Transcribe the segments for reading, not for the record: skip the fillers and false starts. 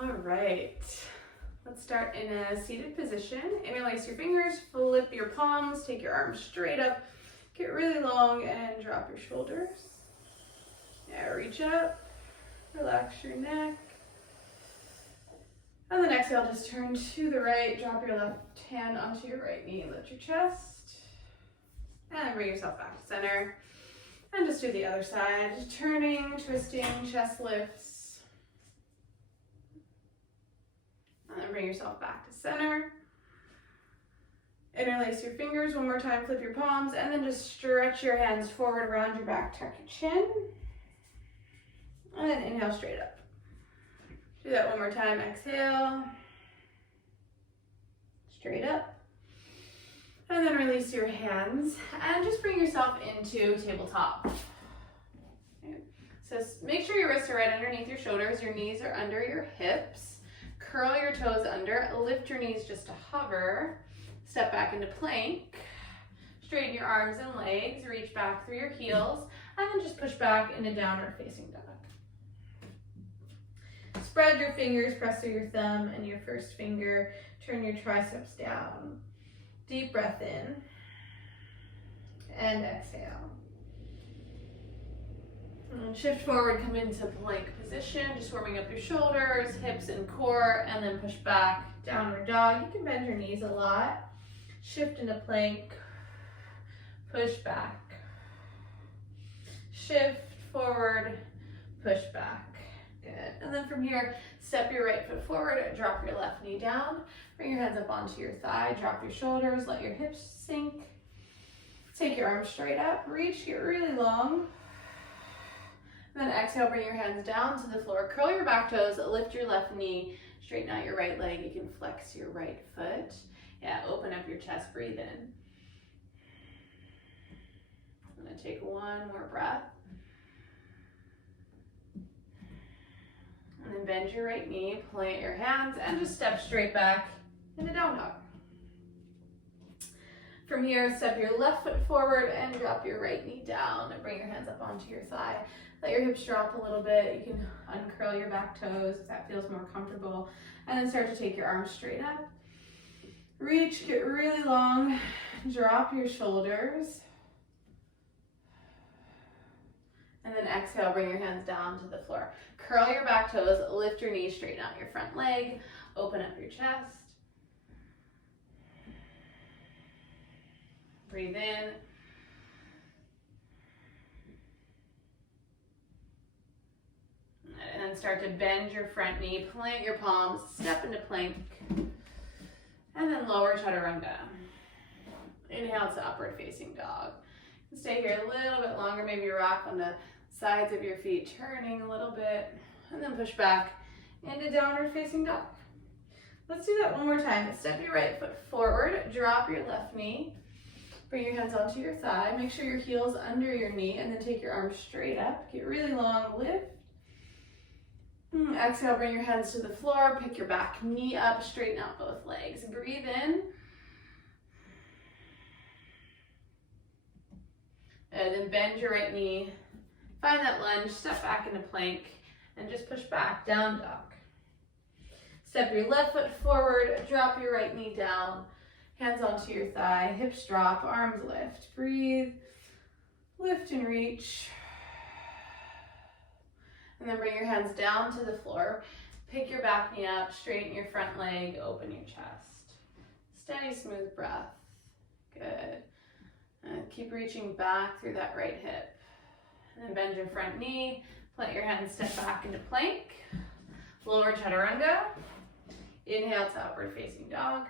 All right, let's start in a seated position. Interlace your fingers, flip your palms, take your arms straight up, get really long and drop your shoulders. Yeah, reach up, relax your neck. And then exhale, just turn to the right, drop your left hand onto your right knee, lift your chest. And bring yourself back to center. And just do the other side, turning, twisting, chest lifts. And then bring yourself back to center. Interlace your fingers one more time, flip your palms, and then just stretch your hands forward around your back, tuck your chin. And then inhale straight up. Do that one more time, exhale. Straight up. And then release your hands and just bring yourself into tabletop. Okay. So make sure your wrists are right underneath your shoulders, your knees are under your hips. Curl your toes under, lift your knees just to hover. Step back into plank. Straighten your arms and legs, reach back through your heels, and then just push back into downward facing dog. Spread your fingers, press through your thumb and your first finger, turn your triceps down. Deep breath in and exhale. And shift forward, come into plank position, just warming up your shoulders, hips and core, and then push back, downward dog. You can bend your knees a lot. Shift into plank, push back. Shift forward, push back. Good. And then from here, step your right foot forward, drop your left knee down, bring your hands up onto your thigh, drop your shoulders, let your hips sink. Take your arms straight up, reach, get really long. And then exhale, bring your hands down to the floor, curl your back toes, lift your left knee, straighten out your right leg, you can flex your right foot. Yeah, open up your chest, breathe in. I'm gonna take one more breath. And then bend your right knee, plant your hands, and just step straight back into down dog. From here, step your left foot forward and drop your right knee down. And bring your hands up onto your thigh. Let your hips drop a little bit. You can uncurl your back toes if that feels more comfortable. And then start to take your arms straight up. Reach, get really long. Drop your shoulders. And then exhale, bring your hands down to the floor. Curl your back toes, lift your knees, straighten out your front leg, open up your chest. Breathe in. And then start to bend your front knee, plant your palms, step into plank. And then lower chaturanga. Inhale to upward facing dog. Stay here a little bit longer, maybe rock on the sides of your feet, turning a little bit, and then push back into downward facing dog. Let's do that one more time. Step your right foot forward, drop your left knee, bring your hands onto your thigh, make sure your heel's under your knee, and then take your arms straight up, get really long, lift. Exhale, bring your hands to the floor, pick your back knee up, straighten out both legs. Breathe in. And then bend your right knee, find that lunge, step back into plank, and just push back, down dog. Step your left foot forward, drop your right knee down, hands onto your thigh, hips drop, arms lift. Breathe, lift and reach. And then bring your hands down to the floor, pick your back knee up, straighten your front leg, open your chest. Steady, smooth breath. Good. And keep reaching back through that right hip. And then bend your front knee, plant your hands, step back into plank. Lower chaturanga. Inhale to upward facing dog.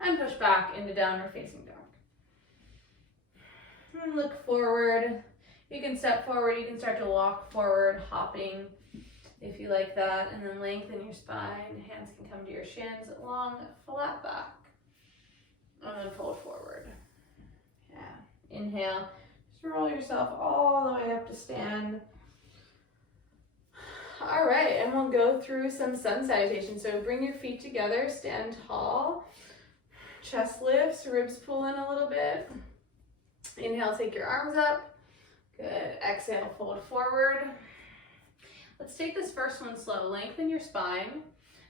And push back into downward facing dog. And look forward. You can step forward, you can start to walk forward, hopping if you like that. And then lengthen your spine. Hands can come to your shins, long, flat back. And then fold forward. Yeah. Inhale. Just roll yourself all the way up to stand. All right, and we'll go through some sun salutation. So bring your feet together, stand tall. Chest lifts, ribs pull in a little bit. Inhale, take your arms up. Good. Exhale, fold forward. Let's take this first one slow. Lengthen your spine,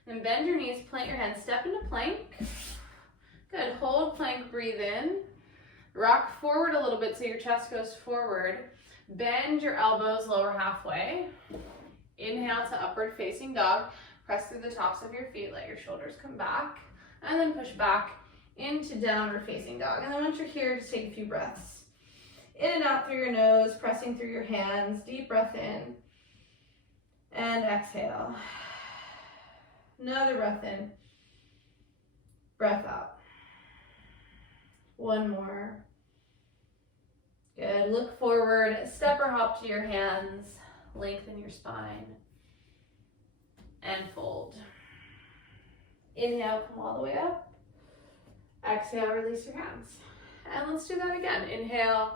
then bend your knees, plant your hands, step into plank. Good, hold plank, breathe in. Rock forward a little bit so your chest goes forward. Bend your elbows lower halfway. Inhale to upward facing dog. Press through the tops of your feet, let your shoulders come back, and then push back into downward facing dog. And then once you're here, just take a few breaths. In and out through your nose, pressing through your hands. Deep breath in. And exhale. Another breath in. Breath out. One more. Good. Look forward. Step or hop to your hands. Lengthen your spine. And fold. Inhale, come all the way up. Exhale, release your hands. And let's do that again. Inhale,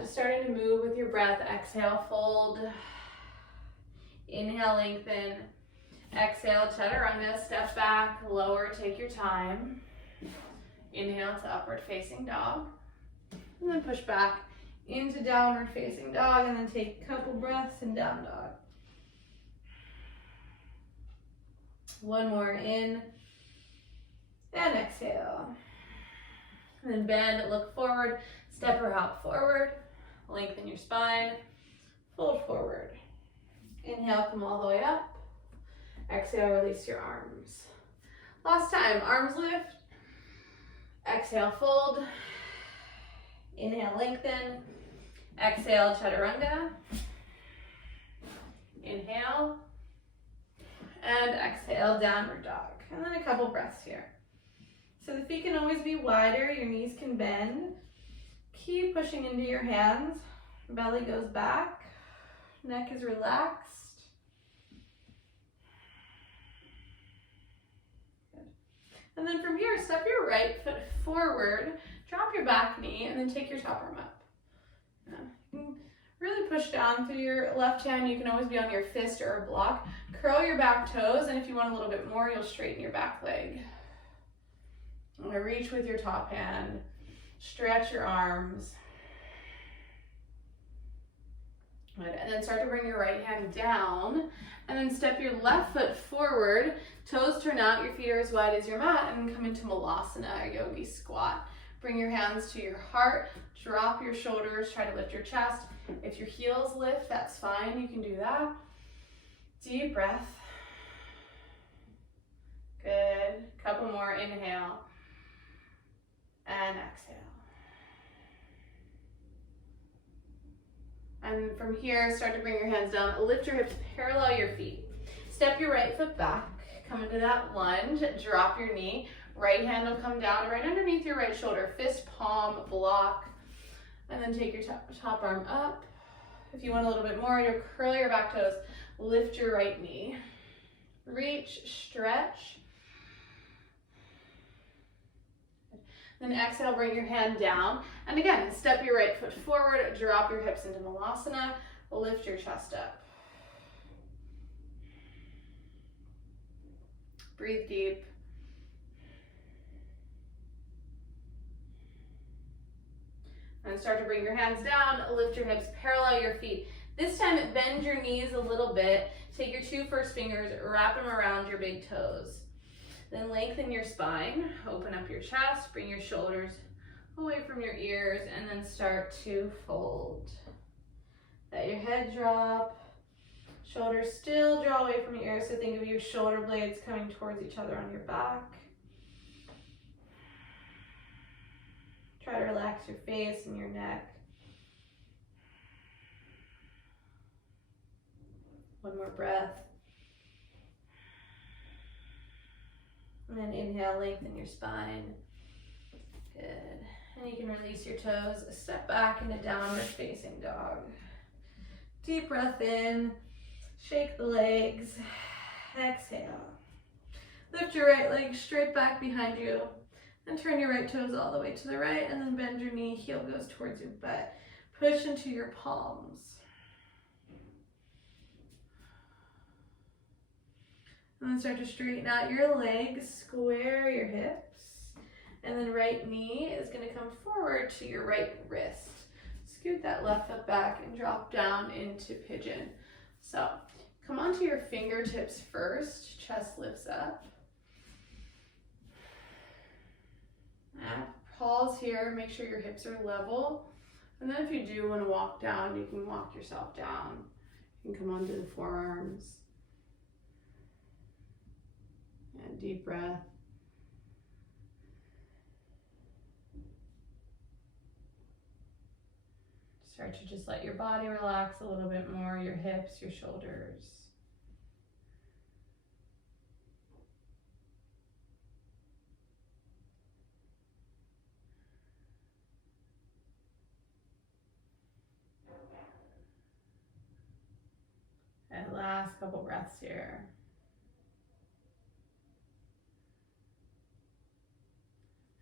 just starting to move with your breath. Exhale, fold. Inhale, lengthen. Exhale, chaturanga, step back, lower, take your time. Inhale to upward facing dog. And then push back into downward facing dog, and then take a couple breaths in down dog. One more, in and exhale. And then bend, look forward, step or hop forward, lengthen your spine, fold forward. Inhale, come all the way up. Exhale, release your arms. Last time, arms lift. Exhale, fold. Inhale, lengthen. Exhale, chaturanga. Inhale. And exhale, downward dog. And then a couple breaths here. So the feet can always be wider, your knees can bend. Keep pushing into your hands. Belly goes back. Neck is relaxed. Good. And then from here, step your right foot forward, drop your back knee, and then take your top arm up. You can really push down through your left hand. You can always be on your fist or a block. Curl your back toes, and if you want a little bit more, you'll straighten your back leg. I'm gonna reach with your top hand. Stretch your arms. Good. And then start to bring your right hand down, and then step your left foot forward. Toes turn out, your feet are as wide as your mat, and come into Malasana, or yogi squat. Bring your hands to your heart, drop your shoulders, try to lift your chest. If your heels lift, that's fine, you can do that. Deep breath. Good. Couple more, inhale. And exhale. And from here, start to bring your hands down. Lift your hips, parallel your feet. Step your right foot back. Come into that lunge. Drop your knee. Right hand will come down right underneath your right shoulder. Fist, palm, block. And then take your top arm up. If you want a little bit more, you'll curl your back toes. Lift your right knee. Reach, stretch. Then exhale, bring your hand down. And again, step your right foot forward, drop your hips into Malasana, lift your chest up. Breathe deep. And start to bring your hands down, lift your hips, parallel your feet. This time, bend your knees a little bit. Take your two first fingers, wrap them around your big toes. Then lengthen your spine, open up your chest, bring your shoulders away from your ears, and then start to fold. Let your head drop, shoulders still draw away from your ears, so think of your shoulder blades coming towards each other on your back. Try to relax your face and your neck. One more breath. And then inhale, lengthen your spine. Good. And you can release your toes. Step back into downward facing dog. Deep breath in. Shake the legs. Exhale. Lift your right leg straight back behind you. And turn your right toes all the way to the right. And then bend your knee. Heel goes towards your butt. Push into your palms. And then start to straighten out your legs, square your hips, and then right knee is going to come forward to your right wrist. Scoot that left foot back and drop down into pigeon. So Come onto your fingertips first, chest lifts up. And pause here, make sure your hips are level. And then if you do want to walk down, you can walk yourself down. You can come onto the forearms. And deep breath. Start to just let your body relax a little bit more, your hips, your shoulders. And last couple breaths here.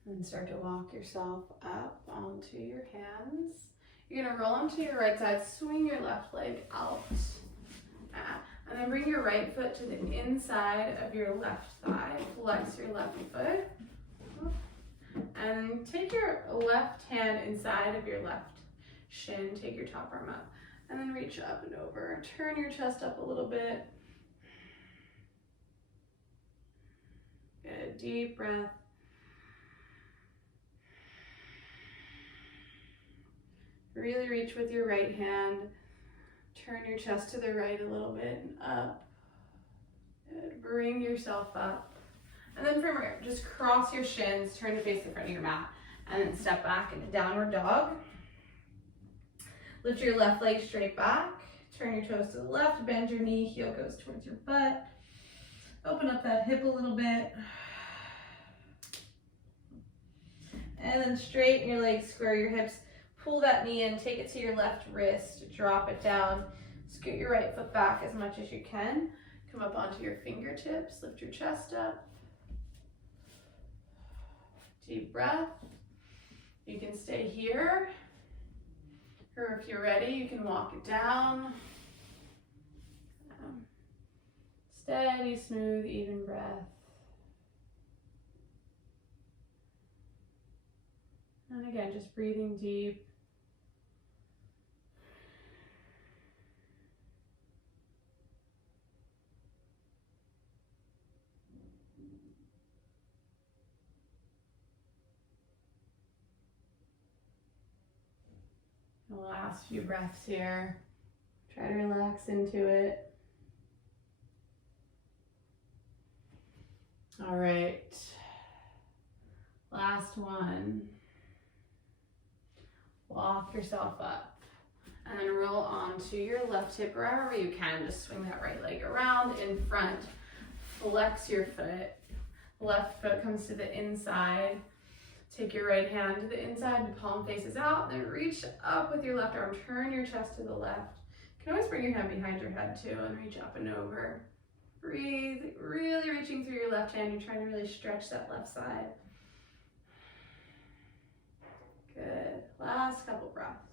And start to walk yourself up onto your hands. You're gonna roll onto your right side, swing your left leg out. And then bring your right foot to the inside of your left thigh. Flex your left foot. And take your left hand inside of your left shin. Take your top arm up. And then reach up and over. Turn your chest up a little bit. Good, deep breath. Really reach with your right hand. Turn your chest to the right a little bit and up. Good. Bring yourself up. And then from here, just cross your shins, turn to face the front of your mat, and then step back into downward dog. Lift your left leg straight back. Turn your toes to the left, bend your knee, heel goes towards your butt. Open up that hip a little bit. And then straighten your legs, square your hips. Pull that knee in, take it to your left wrist, drop it down, scoot your right foot back as much as you can. Come up onto your fingertips, lift your chest up. Deep breath. You can stay here, or if you're ready, you can walk it down. Steady, smooth, even breath. And again, just breathing deep. The last few breaths here. Try to relax into it. All right. Last one. Walk yourself up. And then roll onto your left hip wherever you can. Just swing that right leg around in front. Flex your foot. Left foot comes to the inside. Take your right hand to the inside, the palm faces out, then reach up with your left arm, turn your chest to the left. You can always bring your hand behind your head too and reach up and over. Breathe, really reaching through your left hand. You're trying to really stretch that left side. Good, last couple breaths.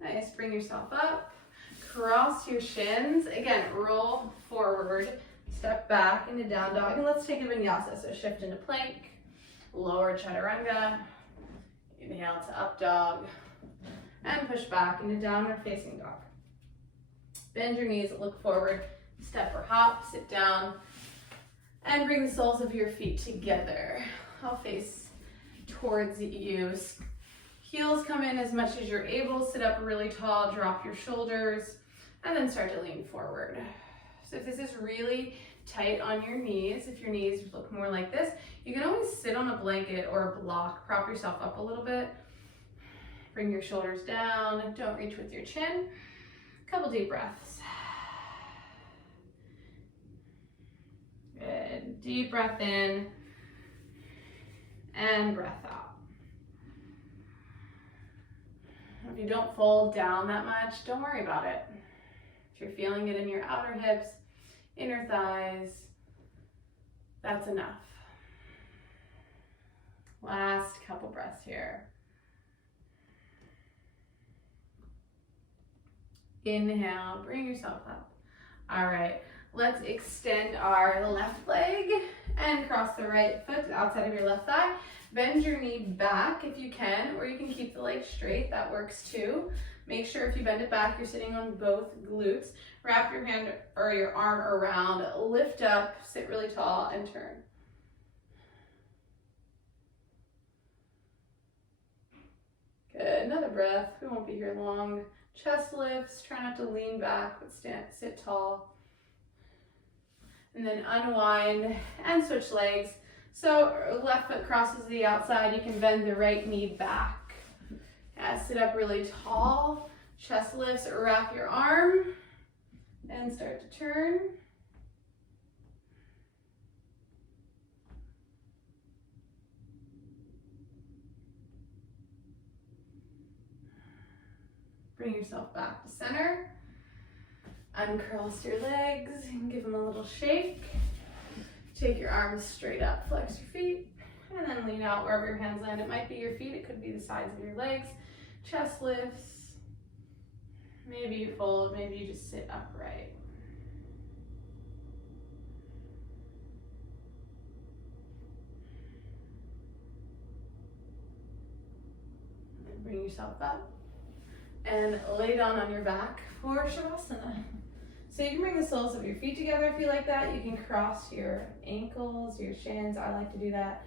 Nice, bring yourself up, cross your shins. Again, roll forward. Step back into down dog, and let's take a vinyasa. So shift into plank, lower chaturanga, inhale to up dog, and push back into downward facing dog. Bend your knees, look forward, step or hop, sit down, and bring the soles of your feet together. I'll face towards you. Heels come in as much as you're able, sit up really tall, drop your shoulders, and then start to lean forward. So if this is really tight on your knees, if your knees look more like this, you can always sit on a blanket or a block, prop yourself up a little bit. Bring your shoulders down, don't reach with your chin. Couple deep breaths. Good, deep breath in and breath out. If you don't fold down that much, don't worry about it. If you're feeling it in your outer hips, inner thighs, that's enough. Last couple breaths here. Inhale, bring yourself up. All right, let's extend our left leg And cross the right foot to the outside of your left thigh. Bend your knee back if you can, or you can keep the leg straight. That works too. Make sure if you bend it back, you're sitting on both glutes. Wrap your hand or your arm around, lift up, sit really tall, and turn. Good, another breath. We won't be here long. Chest lifts, try not to lean back, but sit tall. And then unwind and switch legs. So left foot crosses the outside, you can bend the right knee back. Sit up really tall, chest lifts, wrap your arm, and start to turn. Bring yourself back to center. Uncross your legs and give them a little shake. Take your arms straight up, flex your feet, and then lean out wherever your hands land. It might be your feet, it could be the sides of your legs. Chest lifts. Maybe you fold, maybe you just sit upright. And bring yourself up and lay down on your back for Shavasana. So you can bring the soles of your feet together if you like that. You can cross your ankles, your shins. I like to do that.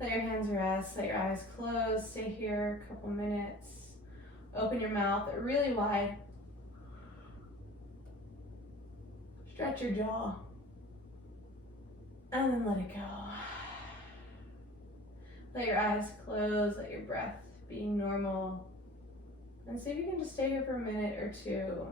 Let your hands rest, let your eyes close. Stay here a couple minutes. Open your mouth really wide. Stretch your jaw. And then let it go. Let your eyes close, let your breath be normal. And see if you can just stay here for a minute or two.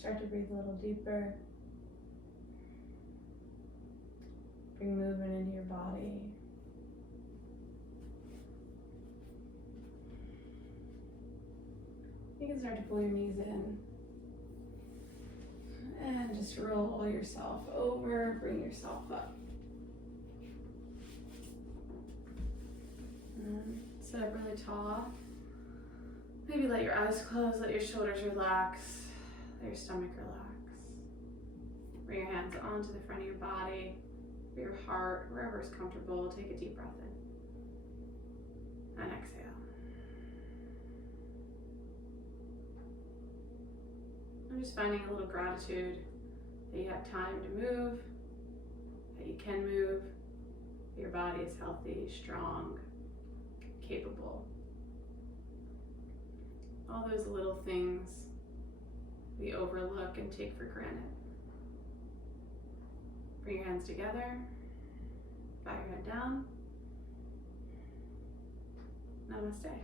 Start to breathe a little deeper. Bring movement into your body. You can start to pull your knees in. And just roll yourself over, bring yourself up. And sit up really tall. Maybe let your eyes close, let your shoulders relax. Let your stomach relax. Bring your hands onto the front of your body, your heart, wherever is comfortable. Take a deep breath in. And exhale. I'm just finding a little gratitude that you have time to move, that you can move, that your body is healthy, strong, capable. All those little things we overlook and take for granted. Bring your hands together, bow your head down. Namaste.